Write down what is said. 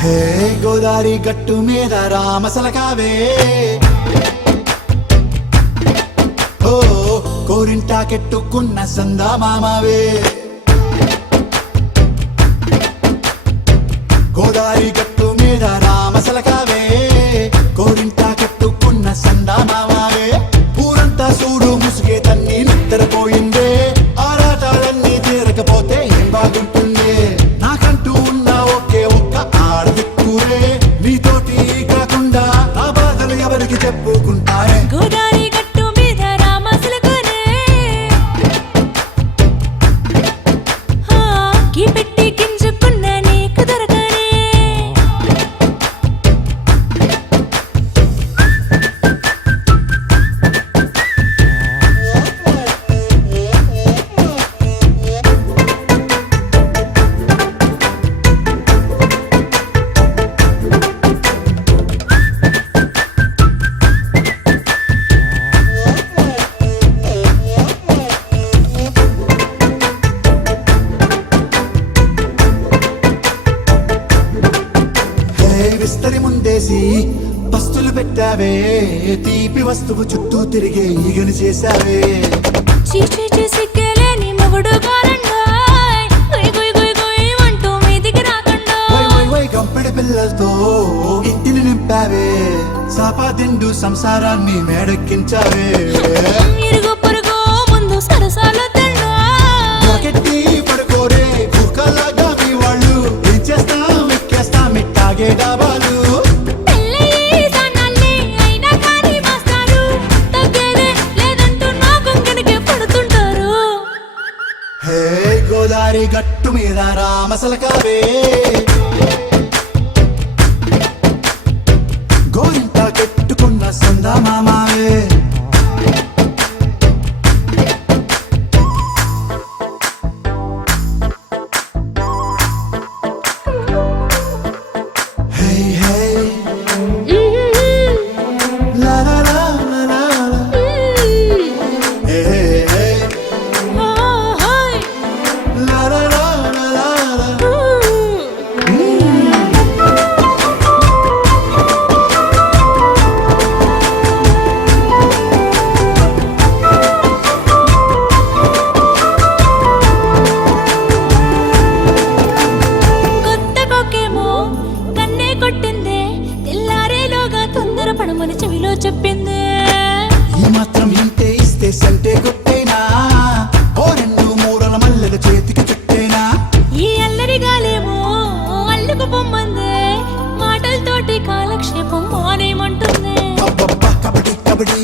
హే గోదారి గట్టు మీద రామసలకావే ఓ కోరింటాకెట్టుకున్న సందా మామావే గోదారి గట్టు మీద రామసలకావే కోరింటాకెట్టుకున్న సందా మామావే ఊరంతా చూడు ముసుగే తన్ని నిద్రపోయిందే ఆరాటాలన్నీ తీరకపోతే ఏం బాగుంటుంది నాకంటూ ఉన్న ఒకే ఒక్క ఆడదిక్కురే నీతోటి కాకుండా ఆ బాధలు ఎవరికి చెప్పుకుంటారే గోదారి గట్టు మీద రామసలకనే కి పెట్టి గింజుకున్న నీకు దొరకనే విస్తరి ముందేసి పస్తులు పెట్టావే తీపి వస్తువు చుట్టూ తిరిగే ఈగను చేశావే చీచీ సిగ్గలేని మొగుడు కారండాయ్ గుయ్ గుయ్ గుయ్ గుయ్ అంటూ మీదికి రాకండా వై గంపెడి పిల్లలతో ఇంటిని నింపావే సాపాదిండు సంసారాన్ని మేడెక్కించావే ఇరుగు పొరుగు ముందు సరసాల తండా రాకెట్టి పడుకోరే భూకలాగా మీ వాళ్ళు ఏం చేస్తాం ఎక్కేస్తాం ఇట్టాగే డాబాలు పెళ్ళయి సన్నాల్ని అయినా కానీ మాస్తారు తగ్గేదే లేదంటూ నా కొంగనికే పడుతుంటారు హే గోదారి గట్టు మీద రామసలకావే గోరింట కెట్టుకున్న సందా మామావే Hey, hey, la la la la la la. Hey, hey, hey, la la la la la la. కొత్త కొక్కేమో కన్నే కొట్టిందే తెల్లారేలోగా తొందర పడమని చెవిలో చెప్పిందే ఈ మాత్రం ఇంటే ఇస్తే సంటే కొట్టేనా ఓ రెండు మూరల మల్లెల చేతికి చుట్టేనా ఈ అల్లరి గాలేమో అల్లుకు పొమ్మందే మాటలతోటి కాలక్షేపం మానేమంటుంది అబ్బబ్బా కబడ్డీ కబడ్డీ